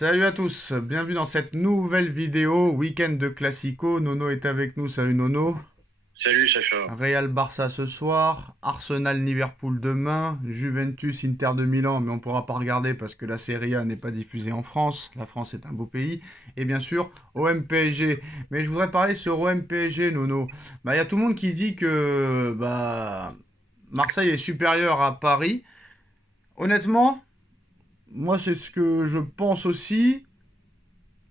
Salut à tous, bienvenue dans cette nouvelle vidéo, week-end de Classico. Nono est avec nous, salut Nono. Salut Sacha. Real Barça ce soir, Arsenal Liverpool demain, Juventus Inter de Milan, mais on ne pourra pas regarder parce que la Serie A n'est pas diffusée en France. La France est un beau pays. Et bien sûr, OM PSG. Mais je voudrais parler sur OM PSG, Nono. Il y a tout le monde qui dit que Marseille est supérieur à Paris. Honnêtement, moi c'est ce que je pense aussi.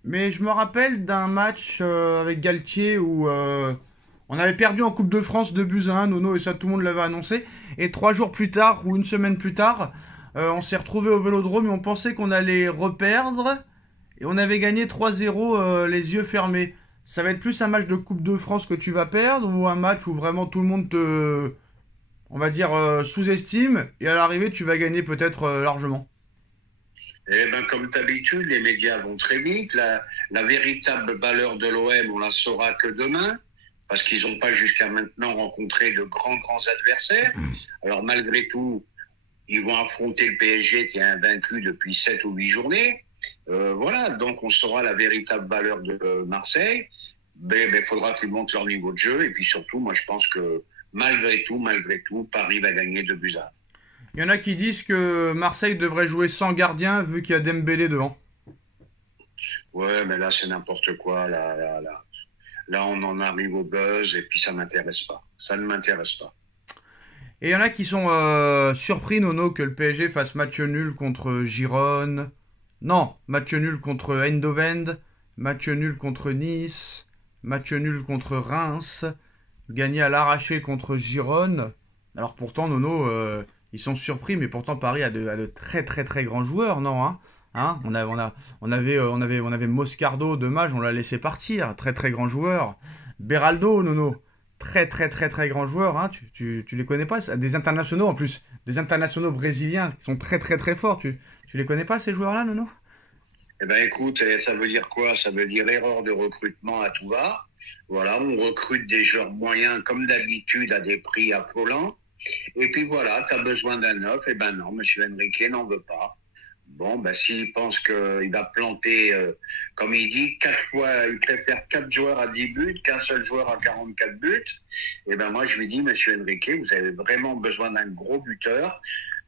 Mais je me rappelle d'un match avec Galtier où on avait perdu en Coupe de France 2-1, Nono, et ça tout le monde l'avait annoncé. Et 3 jours plus tard, ou une semaine plus tard, on s'est retrouvé au Vélodrome et on pensait qu'on allait reperdre. Et on avait gagné 3-0 les yeux fermés. Ça va être plus un match de Coupe de France que tu vas perdre ou un match où vraiment tout le monde te, on va dire, sous-estime et à l'arrivée tu vas gagner peut-être largement. Eh ben, comme d'habitude, les médias vont très vite. La véritable valeur de l'OM, on la saura que demain, parce qu'ils n'ont pas jusqu'à maintenant rencontré de grands adversaires. Alors malgré tout, ils vont affronter le PSG qui est invaincu depuis 7 ou 8 journées. Voilà, donc on saura la véritable valeur de Marseille. Mais il faudra qu'ils montent leur niveau de jeu. Et puis surtout, moi je pense que malgré tout, Paris va gagner 2-1. Il y en a qui disent que Marseille devrait jouer sans gardien vu qu'il y a Dembélé devant. Ouais, mais là c'est n'importe quoi. Là, on en arrive au buzz et puis ça m'intéresse pas. Ça ne m'intéresse pas. Et il y en a qui sont surpris, Nono, que le PSG fasse match nul contre Girone. Non, match nul contre Eindhoven. Match nul contre Nice. Match nul contre Reims. Gagné à l'arraché contre Girone. Alors pourtant, Nono, ils sont surpris, mais pourtant Paris a de très très très grands joueurs, non hein, on avait Moscardo, dommage, on l'a laissé partir. Très très grand joueur. Beraldo, Nono. Très très très très grand joueur. Hein. Tu les connais pas? Des internationaux en plus. Des internationaux brésiliens qui sont très très très forts. Tu les connais pas ces joueurs-là, Nono? Eh ben écoute, ça veut dire quoi? Ça veut dire erreur de recrutement à tout va. Voilà, on recrute des joueurs moyens comme d'habitude à des prix affolants. Et puis voilà, tu as besoin d'un neuf. Eh ben non, monsieur Enrique n'en veut pas. Bon, s'il pense qu'il va planter, comme il dit, 4 fois, il préfère 4 joueurs à 10 buts qu'un seul joueur à 44 buts. Eh ben moi, je lui dis, monsieur Enrique, vous avez vraiment besoin d'un gros buteur.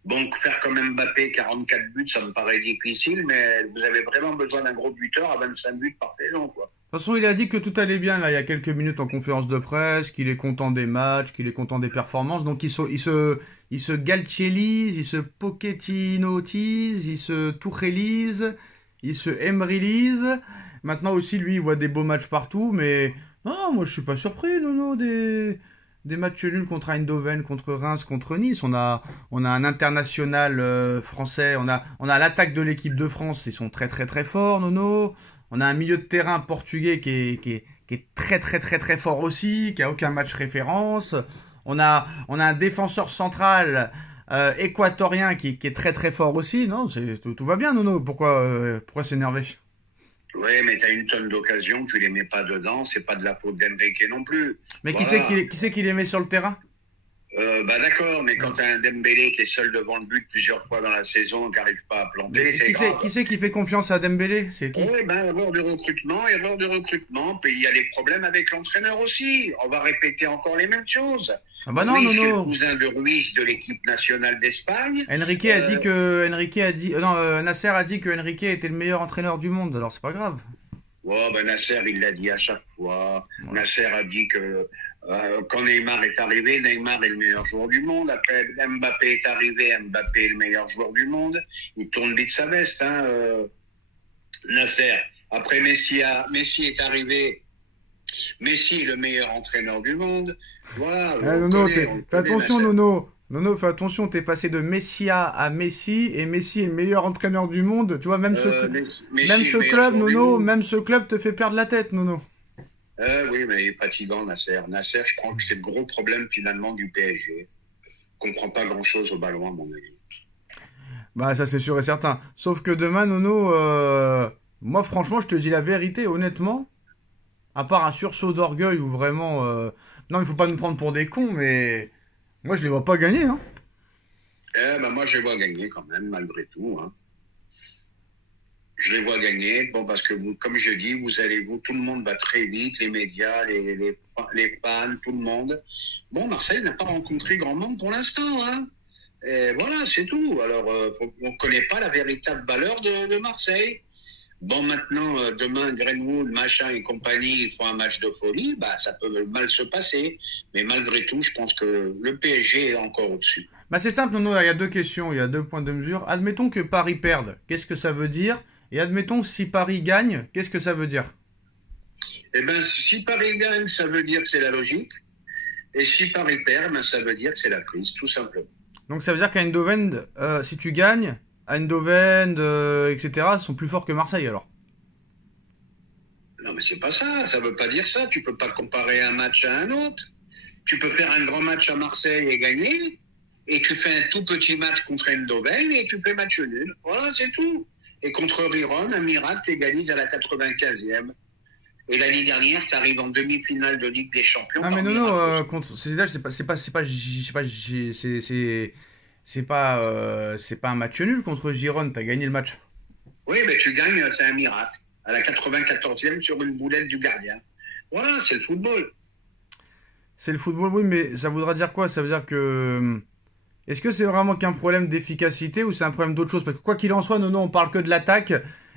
Bon, faire comme Mbappé 44 buts, ça me paraît difficile, mais vous avez vraiment besoin d'un gros buteur à 25 buts par saison, quoi. De toute façon, il a dit que tout allait bien là, il y a quelques minutes en conférence de presse, qu'il est content des matchs, qu'il est content des performances. Donc il se Galtielise, il se Pochettinotise, il se Tuchelise, il se Emerylise. Maintenant aussi, lui, il voit des beaux matchs partout, mais non, moi je suis pas surpris, non, des matchs nuls contre Eindhoven, contre Reims, contre Nice. On a un international français, on a l'attaque de l'équipe de France, ils sont très très très forts, Nono. On a un milieu de terrain portugais qui est très très très très fort aussi, qui a aucun match référence. On a un défenseur central équatorien qui est très très fort aussi. Non, tout va bien, Nono. Pourquoi s'énerver? Oui, mais tu as une tonne d'occasions, tu les mets pas dedans, c'est pas de la faute d'Enrique non plus. Mais Voilà. qui c'est qui les met sur le terrain? D'accord, mais quand tu as un Dembélé qui est seul devant le but plusieurs fois dans la saison et qui n'arrive pas à planter, c'est grave. Qui c'est qui fait confiance à Dembélé? C'est qui? Oui, erreur de recrutement, puis il y a des problèmes avec l'entraîneur aussi. On va répéter encore les mêmes choses. Ah bah non, Ruiz, c'est le Nono. cousin de Ruiz de l'équipe nationale d'Espagne. Nasser a dit que Enrique était le meilleur entraîneur du monde. Alors c'est pas grave. Oh, Nasser, il l'a dit à chaque fois. Ouais. Nasser a dit que quand Neymar est arrivé, Neymar est le meilleur joueur du monde. Après, Mbappé est arrivé, Mbappé est le meilleur joueur du monde. Il tourne vite sa veste, hein, Nasser. Après, Messi est arrivé. Messi est le meilleur entraîneur du monde. Voilà, Nono, on le fais connaît, attention, Nasser. Nono. Nono, fais attention, t'es passé de Messia à Messi, et Messi est le meilleur entraîneur du monde. Tu vois, Messi même est ce le meilleur club, joueur du Nono, monde. même ce club te fait perdre la tête, Nono. Oui, mais il est fatigant, Nasser. Nasser, je crois que c'est le gros problème finalement du PSG. Comprend pas grand-chose au ballon, à mon avis. Bah, ça c'est sûr et certain. Sauf que demain, Nono, moi franchement, je te dis la vérité, honnêtement, à part un sursaut d'orgueil ou vraiment... Non, il faut pas nous prendre pour des cons, mais moi je les vois pas gagner, hein. Moi, je les vois gagner quand même, malgré tout, hein. Je je les vois gagner. Bon, parce que vous, comme je dis, tout le monde va très vite, les médias, les fans, tout le monde. Bon, Marseille n'a pas rencontré grand monde pour l'instant, hein. Et voilà, c'est tout. Alors, on ne connaît pas la véritable valeur de Marseille. Bon, maintenant, demain, Greenwood, machin et compagnie, ils font un match de folie, bah, ça peut mal se passer. Mais malgré tout, je pense que le PSG est encore au-dessus. Bah c'est simple, non, il y a deux questions, il y a deux points de mesure. Admettons que Paris perde, qu'est-ce que ça veut dire? Et admettons que si Paris gagne, qu'est-ce que ça veut dire? Eh ben, si Paris gagne, ça veut dire que c'est la logique. Et si Paris perd, ben, ça veut dire que c'est la crise, tout simplement. Donc ça veut dire qu'à Eindhoven, si tu gagnes, Eindhoven, etc., sont plus forts que Marseille alors. Non, mais c'est pas ça. Ça veut pas dire ça. Tu peux pas comparer un match à un autre. Tu peux faire un grand match à Marseille et gagner. Et tu fais un tout petit match contre Eindhoven et tu fais match nul. Voilà, c'est tout. Et contre Riron, un miracle, tu égalises à la 95e. Et l'année dernière, tu arrives en demi-finale de Ligue des Champions. Ah mais par non, miracle. contre, c'est pas un match nul contre Gironde, t'as gagné le match. Oui, mais tu gagnes, c'est un miracle. À la 94e sur une boulette du gardien. Voilà, c'est le football. C'est le football, oui, mais ça voudra dire quoi? Ça veut dire que... Est-ce que c'est vraiment qu'un problème d'efficacité ou c'est un problème d'autre chose? Parce que quoi qu'il en soit, non, on parle que de l'attaque,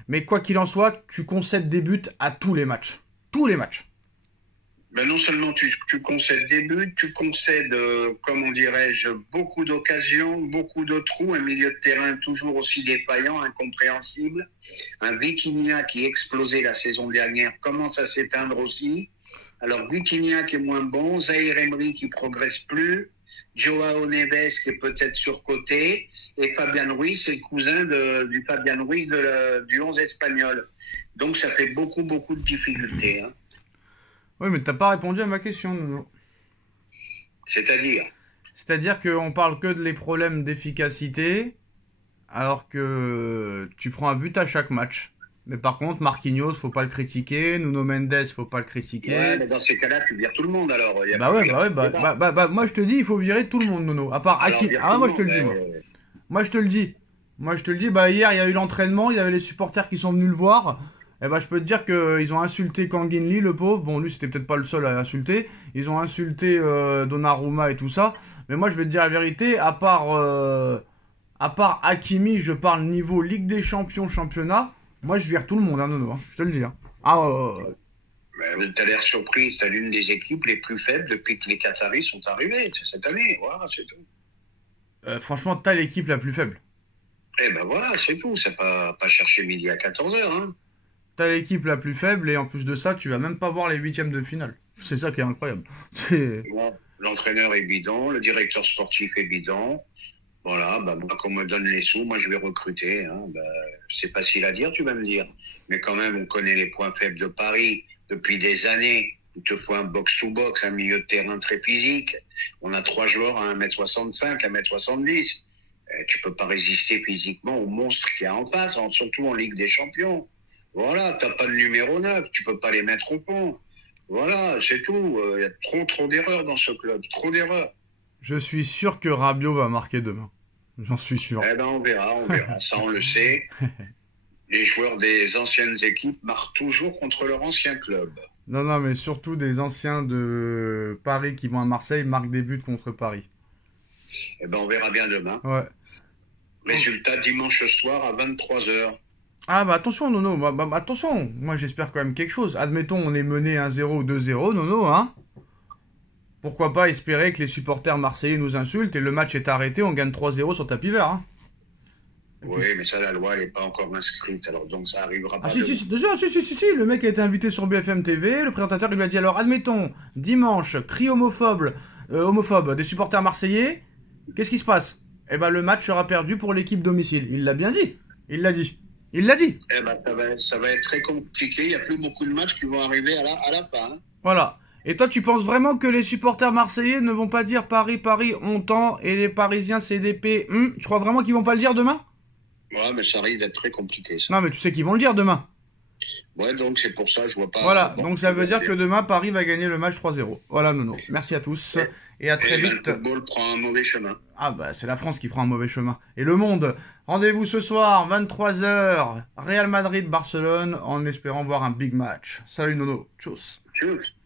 mais quoi qu'il en soit, tu concèdes des buts à tous les matchs. Tous les matchs. Ben non seulement tu concèdes des buts, tu concèdes, comment dirais-je, beaucoup d'occasions, beaucoup de trous, un milieu de terrain toujours aussi défaillant, incompréhensible, un Vitinha qui explosait la saison dernière commence à s'éteindre aussi. Alors Vitinha qui est moins bon, Zahir Emery qui progresse plus, Joao Neves qui est peut-être surcoté, et Fabian Ruiz, c'est le cousin du Fabian Ruiz du 11 espagnol. Donc ça fait beaucoup de difficultés, hein. Oui, mais t'as pas répondu à ma question, Nono. C'est-à-dire, C'est-à-dire qu'on parle que de les problèmes d'efficacité, alors que tu prends un but à chaque match. Mais par contre, Marquinhos, faut pas le critiquer. Nuno Mendes, faut pas le ouais, critiquer. mais dans ces cas-là, tu vires tout le monde alors. Bah ouais, Y a bah pas ouais, de débat. moi je te dis, il faut virer tout le monde, Nono. À part Alors, Hakim. vire Ah, tout le moi je te monde. le dis, moi. Moi je te le dis. Moi je te le dis, bah hier il y a eu l'entraînement, il y avait les supporters qui sont venus le voir. Et bah je peux te dire qu'ils ont insulté Kangin Lee, le pauvre. Bon, lui c'était peut-être pas le seul à insulter. Ils ont insulté Donnarumma et tout ça. Mais moi je vais te dire la vérité, à part Hakimi, je parle niveau Ligue des Champions, championnat. Moi je vire tout le monde, hein, Nono. Hein, je te le dis. Hein. Ah, Mais t'as l'air surpris, t'as l'une des équipes les plus faibles depuis que les Qataris sont arrivés, c'est cette année. Voilà, c'est tout. franchement, t'as l'équipe la plus faible. Eh ben voilà, c'est tout. C'est pas chercher midi à 14h, hein. T'as l'équipe la plus faible et en plus de ça, tu vas même pas voir les huitièmes de finale. C'est ça qui est incroyable. C'est... Bon, l'entraîneur est bidon, le directeur sportif est bidon. Voilà, bah moi, qu'on me donne les sous, moi je vais recruter, hein. Bah, c'est facile à dire, tu vas me dire. Mais quand même, on connaît les points faibles de Paris depuis des années. Il te faut un box-to-box, un milieu de terrain très physique. On a 3 joueurs à 1m65, 1m70. Tu peux pas résister physiquement au monstre qu'il y a en face, surtout en Ligue des Champions. Voilà, t'as pas de numéro 9, tu peux pas les mettre au fond. Voilà, c'est tout. Il y a trop d'erreurs dans ce club, trop d'erreurs. Je suis sûr que Rabiot va marquer demain. J'en suis sûr. Eh ben, on verra. Ça, on le sait. Les joueurs des anciennes équipes marquent toujours contre leur ancien club. Non, mais surtout des anciens de Paris qui vont à Marseille marquent des buts contre Paris. Eh ben, on verra bien demain. Ouais. Résultat dimanche soir à 23h. Ah bah attention, Nono, attention. Moi j'espère quand même quelque chose. Admettons, on est mené 1-0 ou 2-0, Nono, hein. Pourquoi pas espérer que les supporters marseillais nous insultent et le match est arrêté, on gagne 3-0 sur tapis vert, hein. Oui, mais ça, la loi, elle n'est pas encore inscrite, alors donc ça arrivera pas. Ah si, le mec a été invité sur BFM TV, le présentateur il lui a dit alors admettons, dimanche, cri homophobe des supporters marseillais, qu'est-ce qui se passe? Eh ben le match sera perdu pour l'équipe domicile. Il l'a bien dit, il l'a dit. Il l'a dit. Eh ben ça va être très compliqué, il n'y a plus beaucoup de matchs qui vont arriver à la fin. Hein. Voilà. Et toi tu penses vraiment que les supporters marseillais ne vont pas dire Paris, on tend et les Parisiens CDP, tu crois vraiment qu'ils vont pas le dire demain? Ouais, mais ça risque d'être très compliqué, ça. Non mais tu sais qu'ils vont le dire demain. Ouais, donc c'est pour ça, je vois pas. Voilà, Bon, donc ça veut dire que demain, Paris va gagner le match 3-0. Voilà, Nono. Merci à tous et à très et ben, le vite. football prend un mauvais chemin. Ah bah c'est la France qui prend un mauvais chemin. Et le monde, rendez-vous ce soir, 23 h, Real Madrid-Barcelone, en espérant voir un big match. Salut Nono, tchuss. Tchuss.